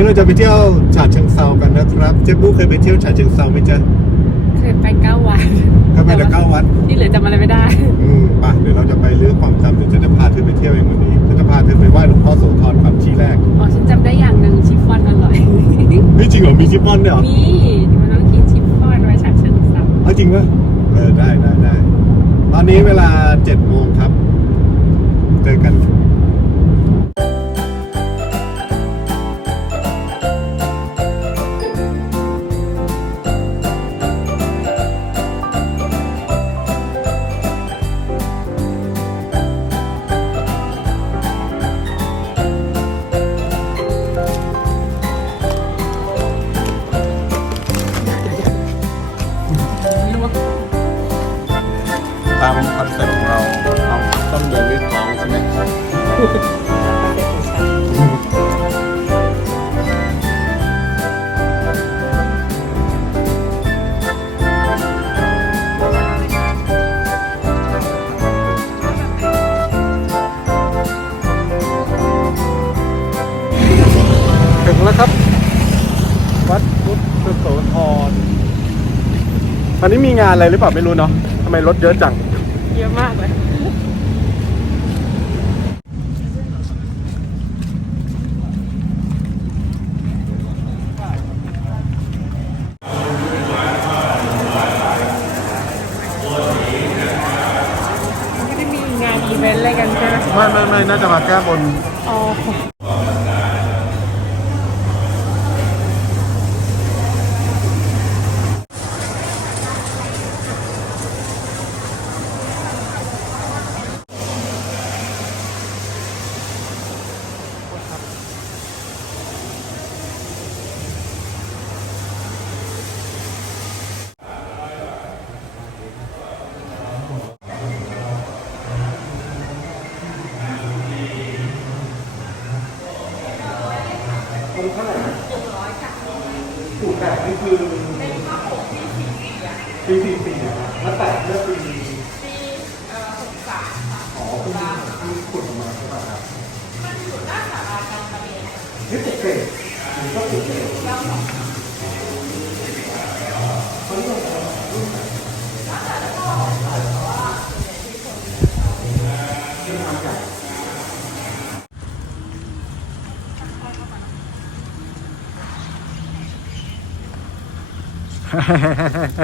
นี้เราจะไปเที่ยวฉะเชิงเซากันนะครับเจ๊ปุ๊เคยไปเที่ยวฉะเชิงเซาไหมจ๊ะเคยไปเก้าวันก็ไปแต่เก้าวัดที่เหลือจำอะไรไม่ได้อืมไป่ะเดี๋ยวเราจะไปเรื่องความจำเดี๋ยวจะพาเธอไปเที่ยวเองวันนี้จะจะพาเธอไปไหว้หลวงพ่อโสธรก่อนที่แรกอ๋อฉันจำได้อย่างหนึ่งชิฟฟ่อนอร่อยเฮ้ยจริงเหรอมีชิปปอนเนี่ยเหรอมีมันต้องกินชิฟฟ่อนไว้ฉะเชิงเทราเอาจริงปะเออได้ได้ได้ตอนนี้เวลาเจ็ดโมงครับ เราเราต้องเดินด้วยท้องใช่ไหมถึงแล้วครับ วัดพุทธโสธรอันนี้มีงานอะไรหรือเปล่าไม่รู้เนาะทำไมรถเยอะจัง เยอะมากเลยไม่ได้งานอีเวนอะไรกันใช่ไหมไม่ไม่ไม่น่าจะมาแก้บน ปีสี่สี่แล้วแปดเมื่อปีปีเอ่อหกสามอ๋อเพิ่งเพิ่งขุดออกมาใช่ป่ะครับมันอยู่หน้าสาราการประเรียนนี่ปลุกเสกหรือก็ปลุกเสกสา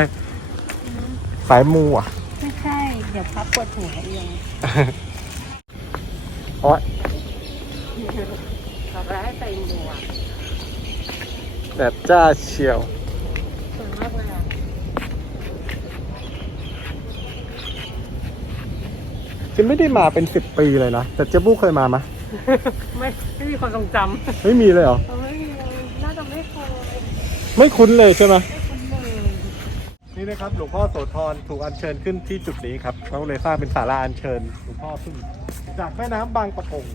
ย มูอะ ไม่ใช่ เดี๋ยวพับปวดหัวเองโอ้ยขอแรกใส่หมวกแดดจ้าเชียวสวยมากเลยอะจะไม่ได้มาเป็นสิบปีเลยนะ แต่เจ๊บู้เคยมาไหมไม่ไม่มีความทรงจำไม่มีเลยเหรอ เออไม่มีเลยน่าจะไม่เคยไม่คุ้นเลยใช่ไหมไม่คุ้นเลย นี่นะครับหลวงพ่อโสธรถูกอัญเชิญขึ้นที่จุดนี้ครับเขาเลยสร้างเป็นศาลาอัญเชิญหลวงพ่อขึ้นจากแม่น้ำบางปะกง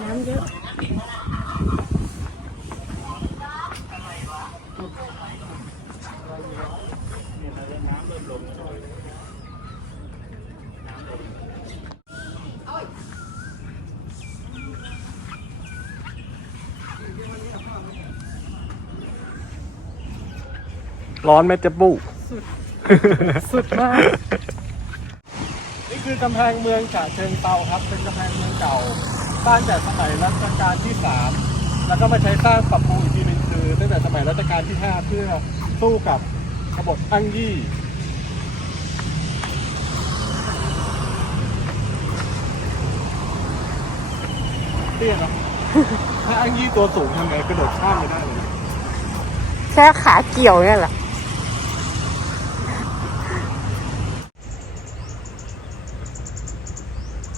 น้ำเยอะร้ อนไหมเจ๊บูสุดมาก นี่คือกำแพงเมืองฉะเชิงเตาครับ เป็นกำแพงเมืองเก่าสร้างแต่สมัยรัชกาลที่สามแล้วก็มาใช้สร้างปรับปรุงอีกทีหนึงคือ ตั้งแต่สมัยรัชกาลที่ห้าเพื่อสู้กับกบฏอั้งยี่ เตี้ยเนาะ ถ้าอั้งยี่ตัวสูงทำไงกระโดดข้ามไปได้เลย แค่ขาเกี่ยวเนี่ยแหละ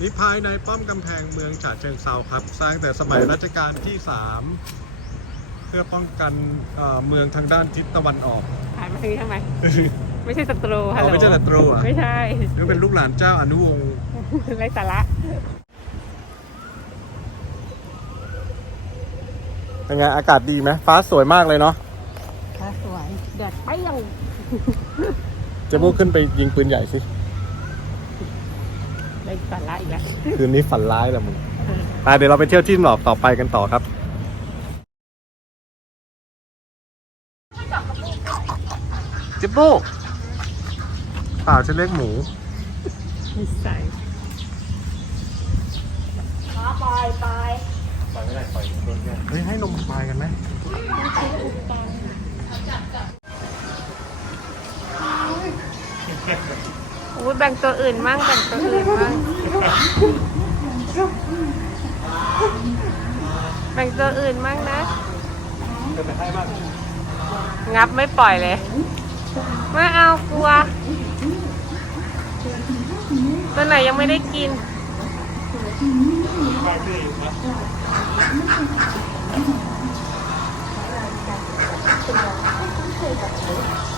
นี่ภายในป้อมกำแพงเมืองฉะเชิงเซาครับ สร้างแต่สมัยรัชกาลที่สามเพื่อป้องกันเอ่อเมืองทางด้านทิศตะวันออกหายมาทางนี้ทำไม ไม่ใช่ศัตรูฮัลอ๋โหอลไม่ใช่ศัตรูเหรอไม่ใช่ นี่เป็นลูกหลานเจ้าอนุวงศ์ ไรสาระเป็นไงอากาศดีไหมฟ้าสวยมากเลยเนาะสวยแดดไปยังเจะโบขึ้นไปยิงปืนใหญ่สิ ได้สาระอีกแล้วคืนนี้ฝันร้ายแหละมึงไปเดี๋ยวเราไปเที่ยวที่หลอบต่อไปกันต่อครับเจ๊โบเปล่าฉันเรียกหมูนิสัยปล่อยไม่ได้ปล่อยโดนแย่งเฮ้ยให้นมควายกันไหม อุ้ยแบ่งตัวอื่นมั่งแบ่งตัวอื่นมั่งแบ่งตัวอื่นมั่งนะ จะไปให้บ้างงับไม่ปล่อยเลยไม่เอากลัว ตัวไหนยังไม่ได้กินอนุ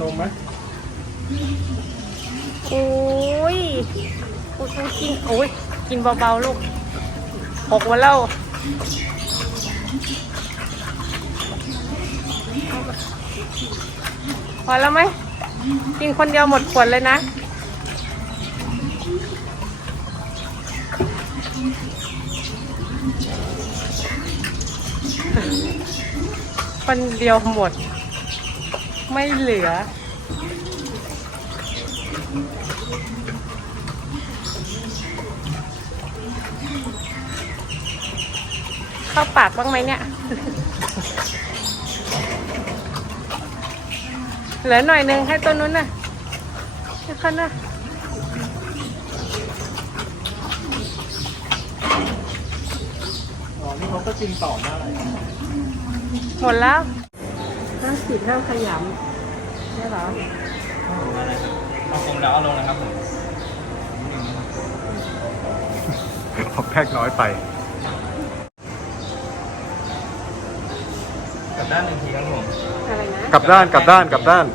นมไหมโอ้ยกูกูกิน โอ้ย กินเบาๆลูกหกวันแล้วพอแล้วไหม กินคนเดียวหมดขวดเลยนะ คนเดียวหมด ไม่เหลือ เข้าปากบ้างไหมเนี่ย เหลือหน่อยหนึงให้ตัวนู้นน่ะให้เขาน่ะอ๋อนี่เขาก็กินต่อหน้าอะไรหมดแล้ว ห้ามฉีดห้ามขยำใช่เหรอเอาคมแล้วเอาลงนะครับผมขอแพ็กน้อยไปกลับด้านหนึ่งทีครับผมอะไรนะกลับด้านกลับด้านกลับด้าน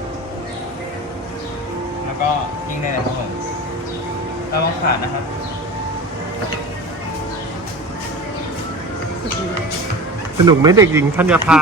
แล้วก็ยิงได้เลยครับผมระวังขาดนะครับสนุกไหมเด็กหญิงธัญภา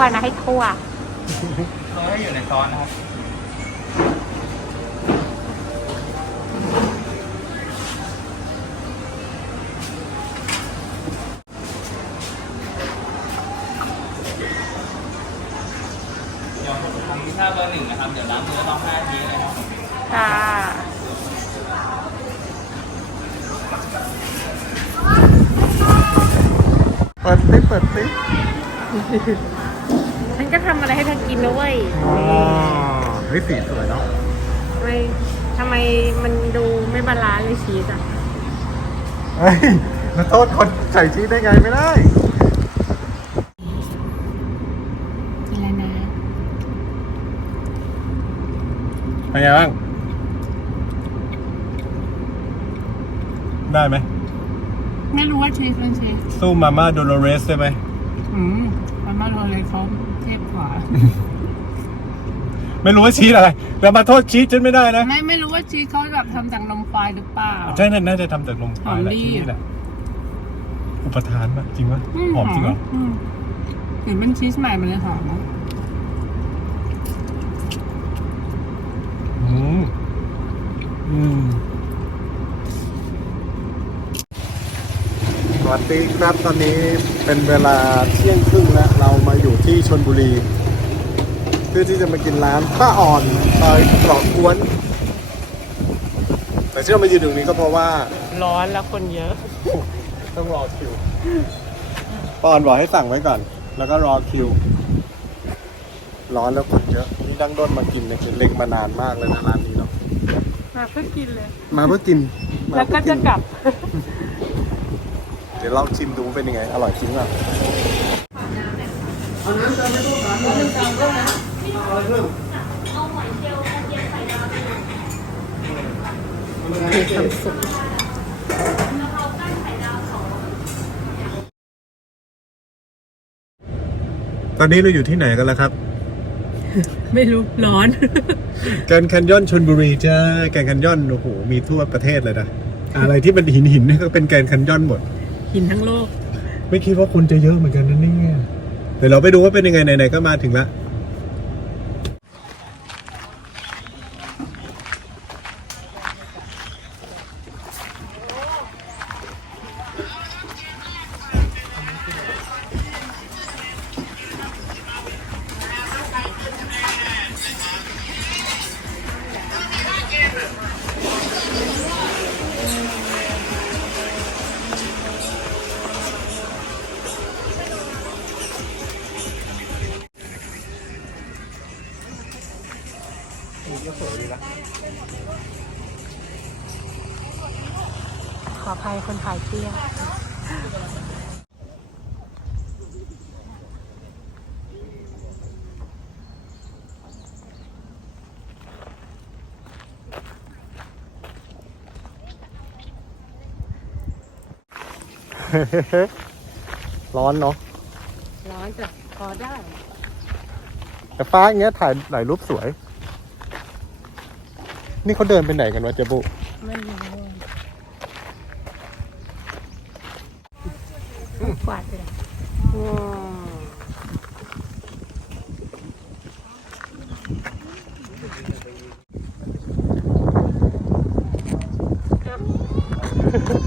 วนะให้ทั่วต้องให้อยู่ในซอสนะครับ เดี๋ยวผมทำพิซซ่าเบอร์หนึ่งนะครับ เดี๋ยวล้างมือต้องห้าทีนะครับค่ะเปิดซิเปิดซิฉันก็ ทำอะไรให้เธอกินนะเว้ยอ๋อเฮ้ยสีสวยเนาะทำไมทำไมมันดูไม่บาลานซ์เลยชีสอะเฮ้ยมาโทษคนใส่ชีสได้ไงไม่ได้อะไรนะเป็นไงบ้าง ได้ไหม ไม่รู้ว่าชีสมันชีสสู้มาม่าโดโลเรสได้ไหม อืม มันมาโรเลยเขาเทพกว่า ไม่รู้ว่าชีสอะไรแต่มาโทษชีสฉันไม่ได้นะไม่ไม่รู้ว่าชีสเขาแบบทำจากนมควายหรือเปล่า ใช่นั่นน่าจะทำจากนมควายแหละหอมดี ที่นี่แหละอุปทานปะจริงปะหอมจริงเหรอมเห็นเป็นชีสใหม่มันเลยหอมนะอืมอืม วัสดีครับตอนนี้เป็นเวลาเที่ยงครึ่งแล้วเรามาอยู่ที่ชนบุรี เพื่อที่จะมากินร้านป้าอ่อนซอยตรอกกวน แต่ที่เรามายืนตรงนี้ก็เพราะว่าร้อนแล้วคนเยอะ ต้องรอคิวป้าอ่อนบอกให้สั่งไว้ก่อน แล้วก็รอคิว ร้อนแล้วคนเยอะนี่ดังด้นมากินเนี่ยเล็งมานานมากเลยนะร้านนี้เนาะมาเพื่อกินเลย มาเพื่อกินมาแล้วก็เพื่อจะกลับ เดี๋ยวเราชิมดูเป็นยังไง อร่อยจริงป่ะมีความสุขตอนนี้เราอยู่ที่ไหนกันแล้วครับ ไม่รู้ร้อนแกรนด์แคนยอนชนบุรีจ้าแกรนด์แคนยอนโอ้โหมีทั่วประเทศเลยนะอะไรที่เป็นหินหินๆนี่ก็เป็นแกรนด์แคนยอนหมด หินทั้งโลก ไม่คิดว่าคนจะเยอะเหมือนกันนะเนี่ยเดี๋ยวเราไปดูว่าเป็นยังไงไหนๆก็มาถึงละ คนถ่ายเตี้ยร้อนเนาะ ร้อนจะพอได้ แต่ฟ้าอย่างเงี้ยถ่ายหลายรูปสวย นี่เขาเดินไปไหนกันวะเจบุไม่รู้กวาดเลยว้าว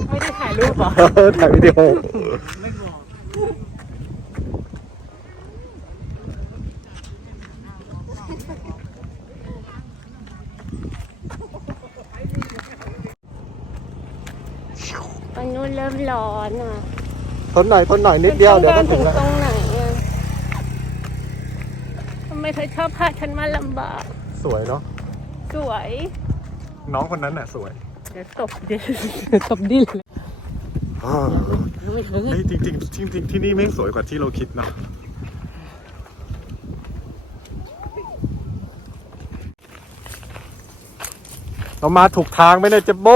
ไม่ ได้ถ่ายรูปเหรอถ่ายวิดีโอตอนนู้นเริ่มร้อนอะทนหน่อยทนหน่อยนิดเดียวเดี๋ยวก็ถึงตแล้วรงไหนอะทำไมเธอชอบพาฉันมาลำบาก สวยเนาะสวย น้องคนนั้นน่ะสวย เดี๋ยวตบดิตบดิเลย เฮ้ยจริงจริงๆจริงๆที่นี่แม่งสวยกว่าที่เราคิดเนาะเรามาถูกทางไหมเนี่ยเจบโบ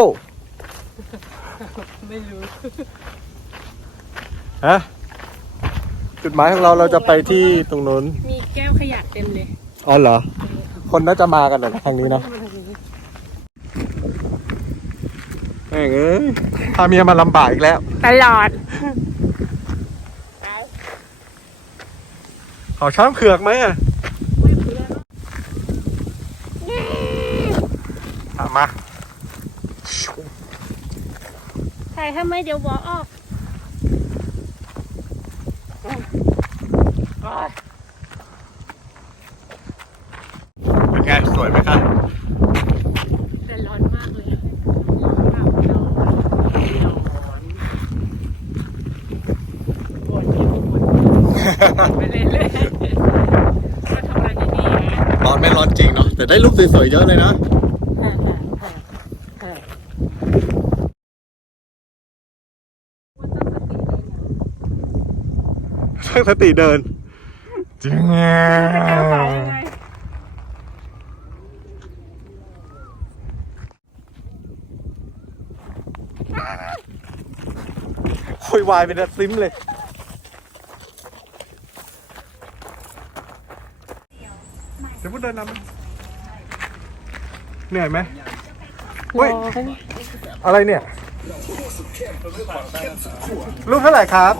ไม่รู้ฮะจุดหมายของเราเราจะไปที่ตรงนู้น มีแก้วขยะเต็มเลย อ๋อเหรอ คนน่าจะมากันนะทางนี้เนาะแม่งเอ้ยพาเมียมาลำบากอีกแล้ว ตลอดขอช้างเผือกไหมอะอะมาใช่ถ้าไม่เดี๋ยววอออกเป็นไง สวยไหมครับ แต่ร้อนมากเลยร้อนแบบร้อนร้อนบ่นอยู่บ่นไปเรื่อยๆก็ทำงานที่นี่นะ ร้อนไม่ร้อนจริงเนาะ แต่ ได้รูปสวยๆเยอะเลยนะตั้งสติเดินจริงไงคุยวายเป็นซิมเลย เดี๋ยวพูดเดินนำ เหนื่อยไหมเฮ้ย อะไรเนี่ย ลูกเท่าไหร่ครับ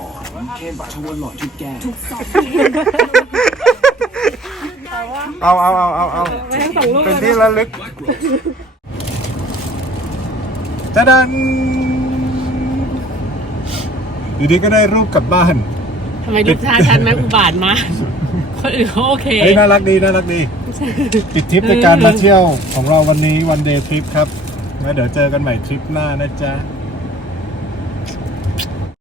เอาเอาเอาเอาเอาเป็นที่ระลึกจะดันอยู่ดีก็ได้รูปกลับบ้านทำไมรูปชาชันไหมอุบาทมากคคนอื่นเขาโอเค เฮ้ยน่ารักดีน่ารักดี ปิดทริปในการมาเที่ยวของเราวันนี้วันเดย์ทริปครับแล้วเดี๋ยวเจอกันใหม่ทริปหน้านะจ๊ะ